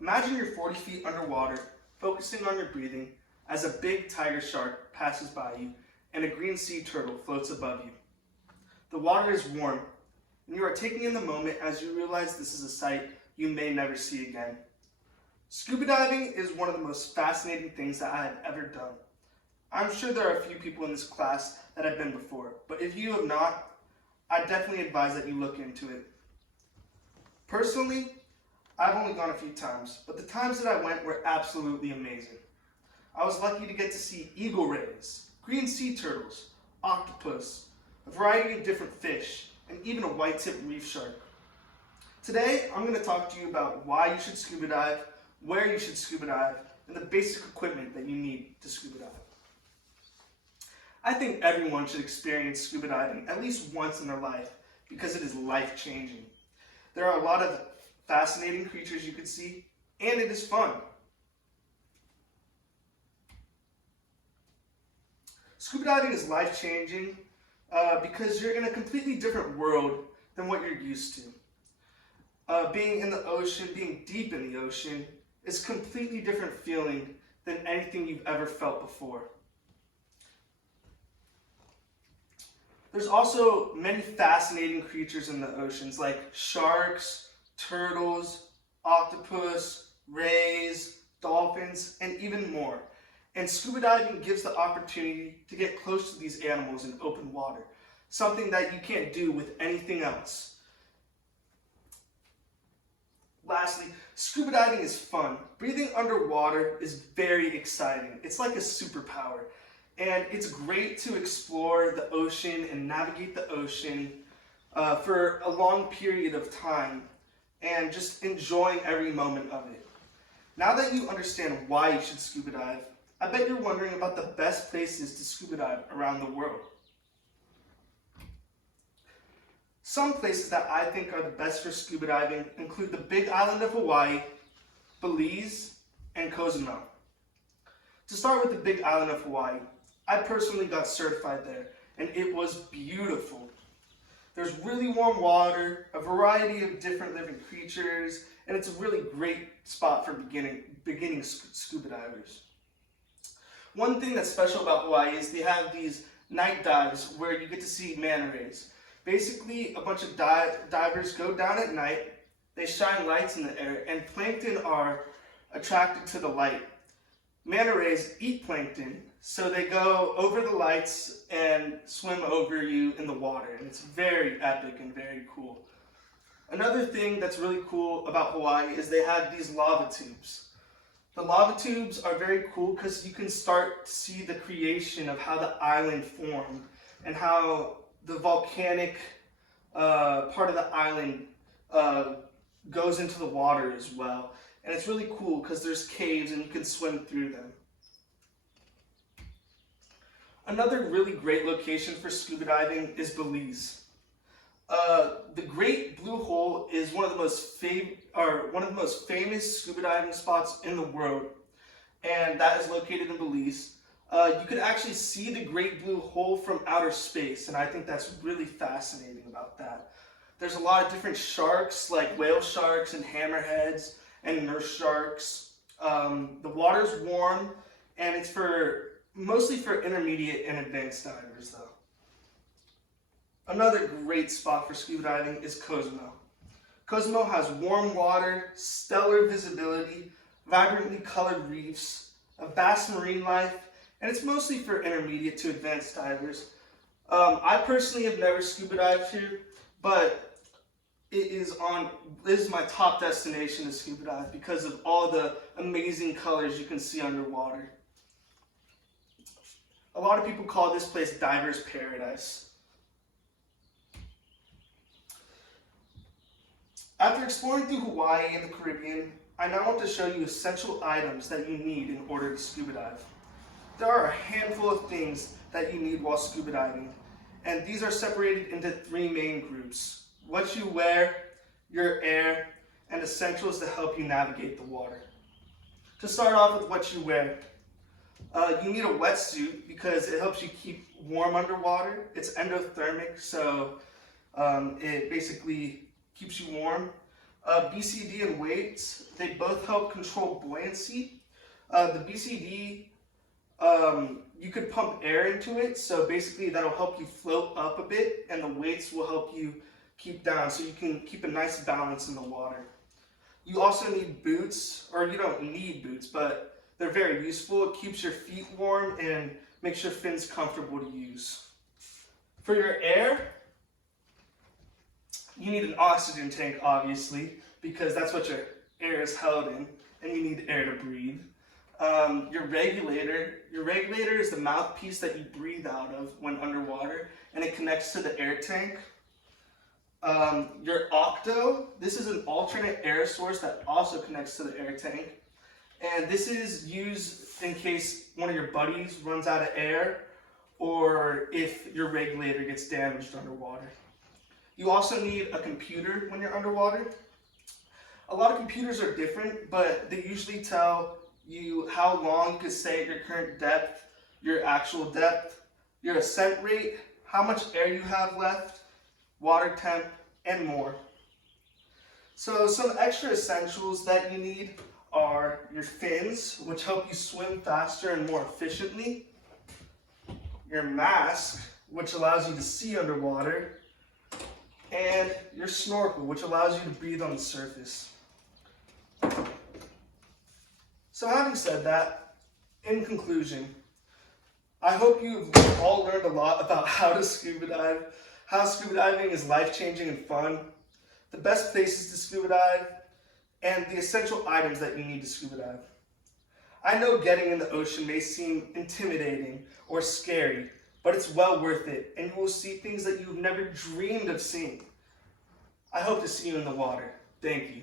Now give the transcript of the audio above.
Imagine you're 40 feet underwater, focusing on your breathing as a big tiger shark passes by you and a green sea turtle floats above you. The water is warm, and you are taking in the moment as you realize this is a sight you may never see again. Scuba diving is one of the most fascinating things that I have ever done. I'm sure there are a few people in this class that have been before, but if you have not, I definitely advise that you look into it. Personally, I've only gone a few times, but the times that I went were absolutely amazing. I was lucky to get to see eagle rays, green sea turtles, octopus, a variety of different fish, and even a white-tipped reef shark. Today, I'm going to talk to you about why you should scuba dive, where you should scuba dive, and the basic equipment that you need to scuba dive. I think everyone should experience scuba diving at least once in their life because it is life-changing. There are a lot of fascinating creatures you could see, and it is fun. Scuba diving is life-changing because you're in a completely different world than what you're used to. Being in the ocean, being deep in the ocean, is a completely different feeling than anything you've ever felt before. There's also many fascinating creatures in the oceans like sharks, turtles, octopus, rays, dolphins, and even more. And scuba diving gives the opportunity to get close to these animals in open water, something that you can't do with anything else. Lastly, scuba diving is fun. Breathing underwater is very exciting. It's like a superpower. And it's great to explore the ocean and navigate the ocean for a long period of time and just enjoying every moment of it. Now that you understand why you should scuba dive, I bet you're wondering about the best places to scuba dive around the world. Some places that I think are the best for scuba diving include the Big Island of Hawaii, Belize, and Cozumel. To start with the Big Island of Hawaii, I personally got certified there, and it was beautiful. There's really warm water, a variety of different living creatures, and it's a really great spot for beginning scuba divers. One thing that's special about Hawaii is they have these night dives where you get to see manta rays. Basically, a bunch of divers go down at night, they shine lights in the air, and plankton are attracted to the light. Manta rays eat plankton, so they go over the lights and swim over you in the water, and it's very epic and very cool. Another thing that's really cool about Hawaii is they have these lava tubes. The lava tubes are very cool because you can start to see the creation of how the island formed and how the volcanic part of the island goes into the water as well. And it's really cool because there's caves and you can swim through them. Another really great location for scuba diving is Belize. The Great Blue Hole is one of the most famous scuba diving spots in the world, and that is located in Belize. You could actually see the Great Blue Hole from outer space, and I think that's really fascinating about that. There's a lot of different sharks, like whale sharks and hammerheads and nurse sharks. The water's warm, and it's mostly for intermediate and advanced divers, though. Another great spot for scuba diving is Cozumel. Cozumel has warm water, stellar visibility, vibrantly colored reefs, a vast marine life, and it's mostly for intermediate to advanced divers. I personally have never scuba dived here, but it is my top destination to scuba dive because of all the amazing colors you can see underwater. A lot of people call this place Diver's Paradise. After exploring through Hawaii and the Caribbean, I now want to show you essential items that you need in order to scuba dive. There are a handful of things that you need while scuba diving, and these are separated into three main groups: what you wear, your air, and essentials to help you navigate the water. To start off with what you wear, you need a wetsuit because it helps you keep warm underwater. It's endothermic, so it basically keeps you warm. BCD and weights, they both help control buoyancy. The BCD, you could pump air into it, so basically that'll help you float up a bit, and the weights will help you keep down, so you can keep a nice balance in the water. You also need boots, or you don't need boots, but they're very useful. It keeps your feet warm and makes your fins comfortable to use. For your air, you need an oxygen tank, obviously, because that's what your air is held in, and you need air to breathe. Your regulator is the mouthpiece that you breathe out of when underwater, and it connects to the air tank. Your octo, this is an alternate air source that also connects to the air tank, and this is used in case one of your buddies runs out of air or if your regulator gets damaged underwater. You also need a computer when you're underwater. A lot of computers are different, but they usually tell you how long you can stay at your current depth, your actual depth, your ascent rate, how much air you have left, water temp, and more. So some extra essentials that you need are your fins, which help you swim faster and more efficiently, your mask, which allows you to see underwater, and your snorkel, which allows you to breathe on the surface. So having said that, in conclusion, I hope you've all learned a lot about how to scuba dive, how scuba diving is life-changing and fun, the best places to scuba dive, and the essential items that you need to scuba dive. I know getting in the ocean may seem intimidating or scary, but it's well worth it, and you will see things that you've never dreamed of seeing. I hope to see you in the water. Thank you.